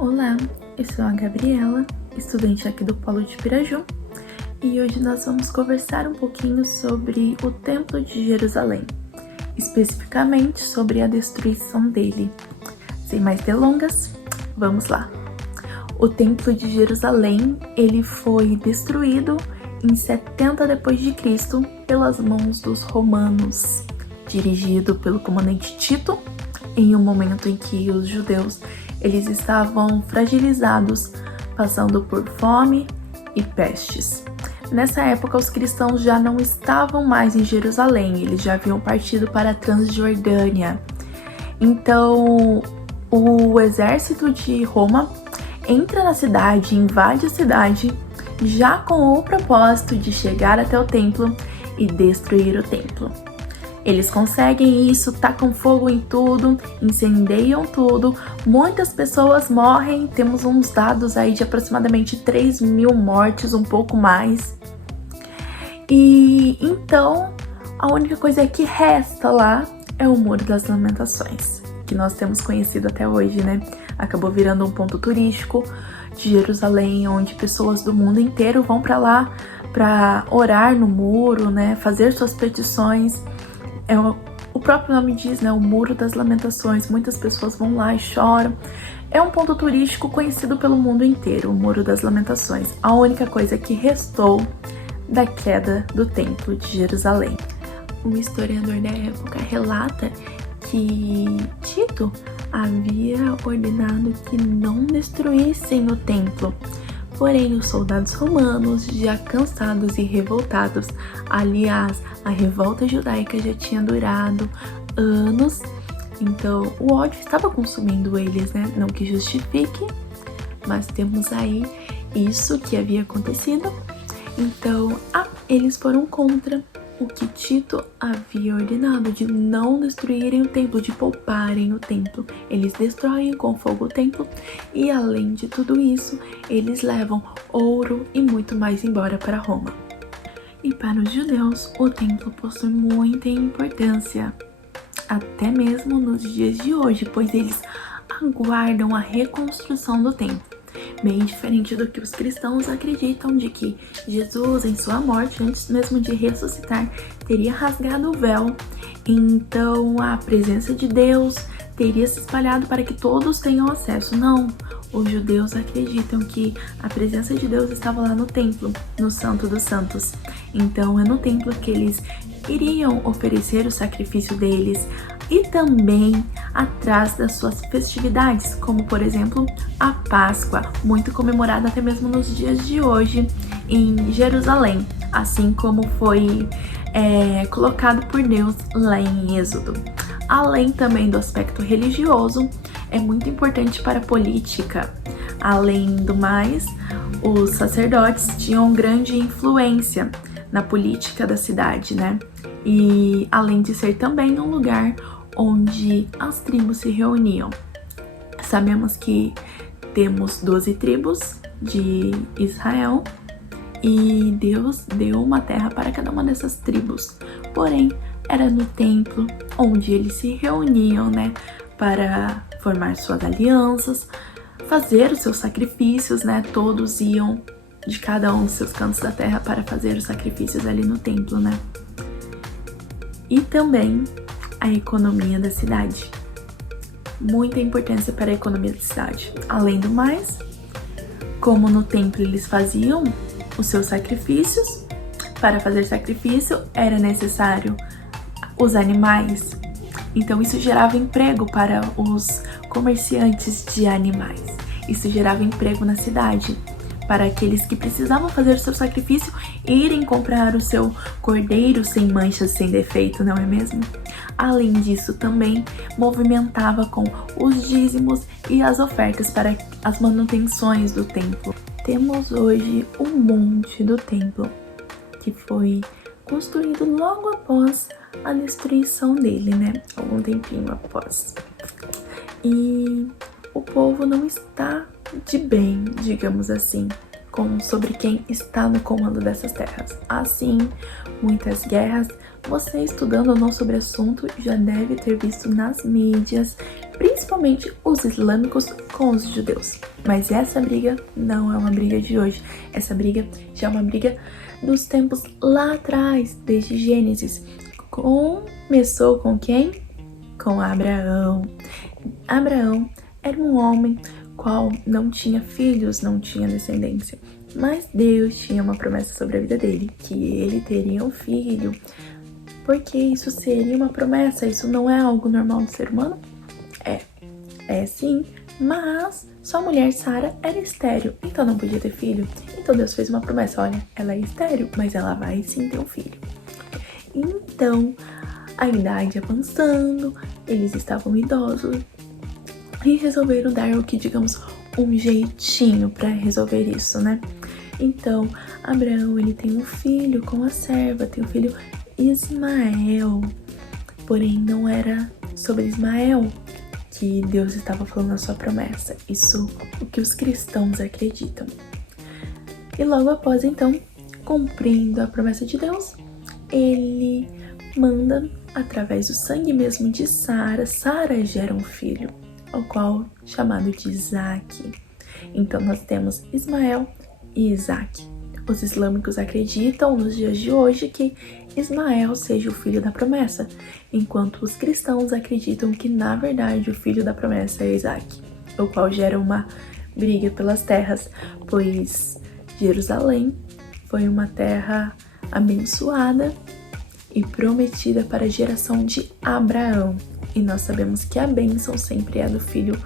Olá, eu sou a Gabriela, estudante aqui do Polo de Piraju, e hoje nós vamos conversar um pouquinho sobre o Templo de Jerusalém, especificamente sobre a destruição dele. Sem mais delongas, vamos lá. O Templo de Jerusalém, ele foi destruído em 70 d.C. pelas mãos dos romanos, dirigido pelo comandante Tito, em um momento em que os judeus eles estavam fragilizados, passando por fome e pestes. Nessa época, os cristãos já não estavam mais em Jerusalém, eles já haviam partido para a Transjordânia. Então, o exército de Roma entra na cidade, invade a cidade, já com o propósito de chegar até o templo e destruir o templo. Eles conseguem isso, tacam fogo em tudo, incendeiam tudo, muitas pessoas morrem, temos uns dados aí de aproximadamente 3.000 mortes, um pouco mais. E então, a única coisa que resta lá é o Muro das Lamentações, que nós temos conhecido até hoje, né? Acabou virando um ponto turístico de Jerusalém, onde pessoas do mundo inteiro vão para lá para orar no muro, né? Fazer suas petições. O próprio nome diz, né? O Muro das Lamentações. Muitas pessoas vão lá e choram. É um ponto turístico conhecido pelo mundo inteiro, o Muro das Lamentações. A única coisa que restou da queda do Templo de Jerusalém. Um historiador da época relata que Tito havia ordenado que não destruíssem o templo. Porém, os soldados romanos, já cansados e revoltados, aliás, a revolta judaica já tinha durado anos, então o ódio estava consumindo eles, né? Não que justifique, mas temos aí isso que havia acontecido. Então, eles foram contra o que Tito havia ordenado de não destruírem o templo, de pouparem o templo. Eles destroem com fogo o templo e, além de tudo isso, eles levam ouro e muito mais embora para Roma. E para os judeus, o templo possui muita importância, até mesmo nos dias de hoje, pois eles aguardam a reconstrução do templo. Bem diferente do que os cristãos acreditam de que Jesus, em sua morte, antes mesmo de ressuscitar, teria rasgado o véu. Então a presença de Deus teria se espalhado para que todos tenham acesso. Não, os judeus acreditam que a presença de Deus estava lá no templo, no Santo dos Santos. Então é no templo que eles iriam oferecer o sacrifício deles, e também atrás das suas festividades, como por exemplo a Páscoa, muito comemorada até mesmo nos dias de hoje em Jerusalém, assim como foi colocado por Deus lá em Êxodo. Além também do aspecto religioso, é muito importante para a política. Além do mais, os sacerdotes tinham grande influência na política da cidade, né? E além de ser também um lugar onde as tribos se reuniam. Sabemos que temos 12 tribos de Israel e Deus deu uma terra para cada uma dessas tribos. Porém, era no templo onde eles se reuniam, né, para formar suas alianças, fazer os seus sacrifícios, né? Todos iam de cada um dos seus cantos da terra para fazer os sacrifícios ali no templo, né? E também a economia da cidade. Muita importância para a economia da cidade. Além do mais, como no templo eles faziam os seus sacrifícios, para fazer sacrifício era necessário os animais. Então isso gerava emprego para os comerciantes de animais. Isso gerava emprego na cidade, para aqueles que precisavam fazer o seu sacrifício irem comprar o seu cordeiro sem manchas, sem defeito, não é mesmo? Além disso, também movimentava com os dízimos e as ofertas para as manutenções do templo. Temos hoje o Monte do Templo, que foi construído logo após a destruição dele, né? Algum tempinho após. E o povo não está de bem, digamos assim, sobre quem está no comando dessas terras. Assim, muitas guerras, você estudando ou não sobre o assunto já deve ter visto nas mídias, principalmente os islâmicos com os judeus. Mas essa briga não é uma briga de hoje, essa briga já é uma briga dos tempos lá atrás, desde Gênesis. Começou com quem? Com Abraão. Abraão era um homem qual não tinha filhos, não tinha descendência, mas Deus tinha uma promessa sobre a vida dele, que ele teria um filho. Porque isso seria uma promessa, isso não é algo normal do ser humano? É sim, mas sua mulher Sara era estéril, então não podia ter filho. Então Deus fez uma promessa, olha, ela é estéril, mas ela vai sim ter um filho. Então, a idade avançando, eles estavam idosos e resolveram dar o que, digamos, um jeitinho para resolver isso, né? Então, Abraão, ele tem um filho com a serva, tem um filho Ismael. Porém, não era sobre Ismael que Deus estava falando na sua promessa. Isso o que os cristãos acreditam. E logo após, então, cumprindo a promessa de Deus, ele manda, através do sangue mesmo de Sara gera um filho, o qual chamado de Isaac. Então nós temos Ismael e Isaac. Os islâmicos acreditam nos dias de hoje que Ismael seja o filho da promessa, enquanto os cristãos acreditam que na verdade o filho da promessa é Isaac, o qual gera uma briga pelas terras, pois Jerusalém foi uma terra abençoada e prometida para a geração de Abraão. E nós sabemos que a bênção sempre é do filho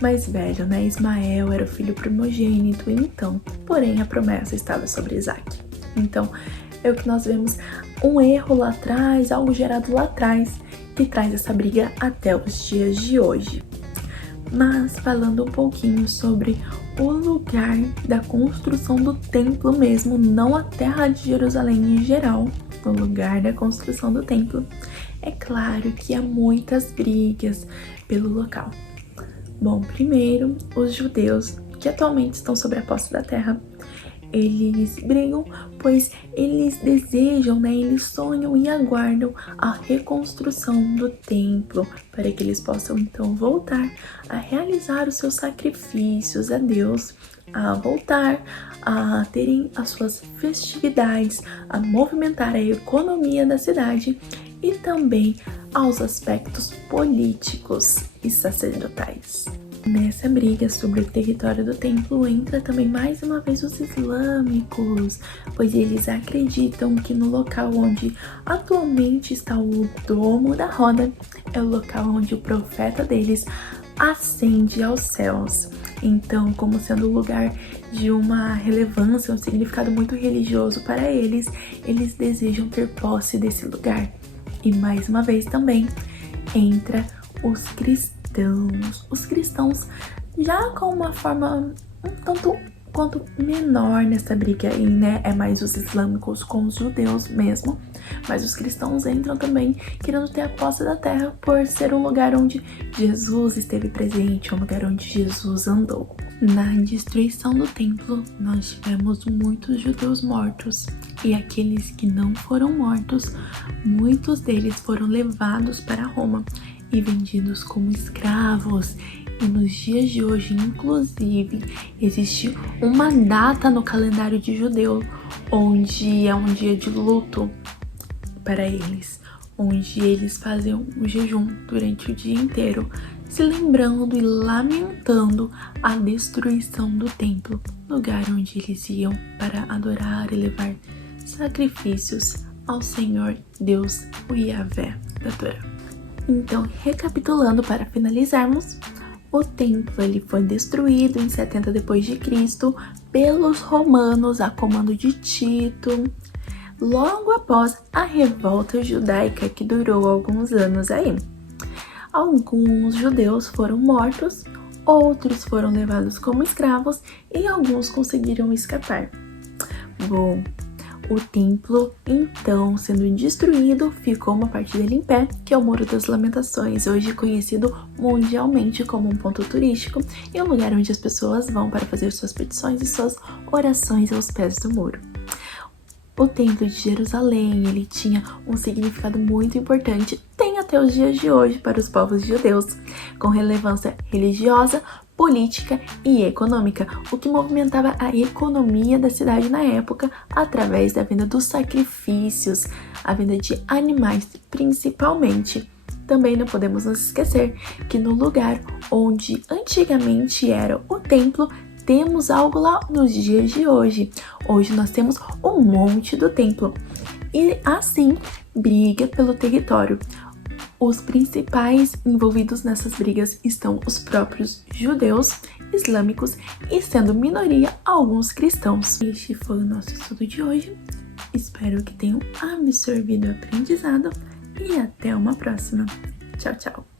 mais velho, né? Ismael era o filho primogênito, então, porém a promessa estava sobre Isaac. Então, é o que nós vemos, um erro lá atrás, algo gerado lá atrás, que traz essa briga até os dias de hoje. Mas falando um pouquinho sobre o lugar da construção do templo mesmo, não a terra de Jerusalém em geral, o lugar da construção do templo, é claro que há muitas brigas pelo local. Bom, primeiro, os judeus, que atualmente estão sobre a posse da terra, eles brigam, pois eles desejam, né, eles sonham e aguardam a reconstrução do templo, para que eles possam então voltar a realizar os seus sacrifícios a Deus, a voltar a terem as suas festividades, a movimentar a economia da cidade e também aos aspectos políticos e sacerdotais. Nessa briga sobre o território do templo entra também mais uma vez os islâmicos, pois eles acreditam que no local onde atualmente está o Domo da Roda é o local onde o profeta deles ascende aos céus. Então, como sendo um lugar de uma relevância, um significado muito religioso para eles, eles desejam ter posse desse lugar. E mais uma vez também entra os cristãos. Os cristãos já com uma forma um tanto quanto menor nessa briga aí, né? É mais os islâmicos com os judeus mesmo. Mas os cristãos entram também querendo ter a posse da terra por ser um lugar onde Jesus esteve presente, um lugar onde Jesus andou. Na destruição do templo, nós tivemos muitos judeus mortos. E aqueles que não foram mortos, muitos deles foram levados para Roma e vendidos como escravos. E nos dias de hoje, inclusive, existe uma data no calendário de judeu onde é um dia de luto para eles, onde eles fazem um jejum durante o dia inteiro, se lembrando e lamentando a destruição do templo, lugar onde eles iam para adorar e levar sacrifícios ao Senhor Deus, o Yahvé da Torá. Então, recapitulando para finalizarmos, o templo ele foi destruído em 70 d.C. pelos romanos a comando de Tito, logo após a revolta judaica que durou alguns anos aí. Alguns judeus foram mortos, outros foram levados como escravos e alguns conseguiram escapar. Bom, o templo, então, sendo destruído, ficou uma parte dele em pé, que é o Muro das Lamentações, hoje conhecido mundialmente como um ponto turístico e um lugar onde as pessoas vão para fazer suas petições e suas orações aos pés do muro. O Templo de Jerusalém, ele tinha um significado muito importante, tem até os dias de hoje para os povos judeus, com relevância religiosa, política e econômica, o que movimentava a economia da cidade na época através da venda dos sacrifícios, a venda de animais principalmente. Também não podemos nos esquecer que no lugar onde antigamente era o templo, temos algo lá nos dias de hoje. Hoje nós temos o Monte do Templo e assim briga pelo território. Os principais envolvidos nessas brigas estão os próprios judeus, islâmicos e, sendo minoria, alguns cristãos. Este foi o nosso estudo de hoje. Espero que tenham absorvido o aprendizado e até uma próxima. Tchau, tchau!